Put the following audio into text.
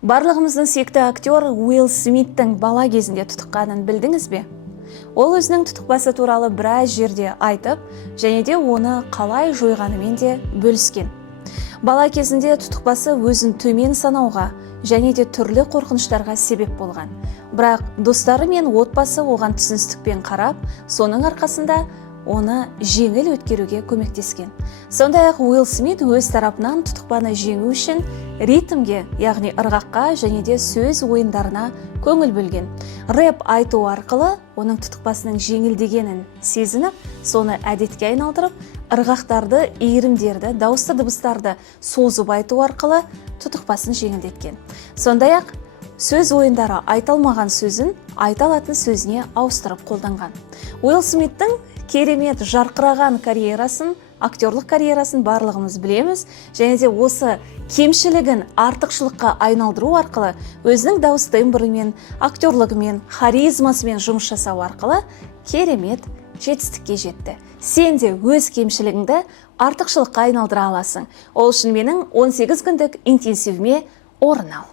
Барлығымыздың сүйікті актер Уилл Смиттің бала кезінде тұтыққанын білдіңіз бе? Ол өзінің тұтықпасы туралы біраз жерде айтып, және де оны қалай жойғанымен де бөліскен. Бала кезінде тұтықпасы өзін төмен санауға және де түрлі қорқыныштарға себеп болған. Бірақ достары мен отбасы оған түсіністікпен қарап, соның арқасында оны жеңіл өткеруге көмектескен. Сондай-ақ Уилл Смит өз тарапынан тұтықпаны жеңу үшін ритмге, яғни ырғаққа және де сөз ойындарына көңіл бөлген. Рэп айту арқылы оның тұтықпасының жеңілдегенін сезініп, соны әдетке айналдырып, ырғақтарды, иірімдерді, дауысты дыбыстарды созып айту арқылы тұтықпасын жеңілдеткен. Сондай-ақ сөз ойындары айталмаған сөзін айта алатын сөзіне ауыстырып қолданған. Уилл Смиттің керемет жарқыраған карьерасын, актерлық карьерасын барлығымыз білеміз, және де осы кемшілігін артықшылыққа айналдыру арқылы өзінің дауыс тембрімен, актерлігімен, харизмасымен жұмыс жасау арқылы керемет жетістікке жетті. Сен де өз кемшілігіңді артықшылыққа айналдыра аласың. Ол үшін менің 18 күндік интенсивіме орын ал.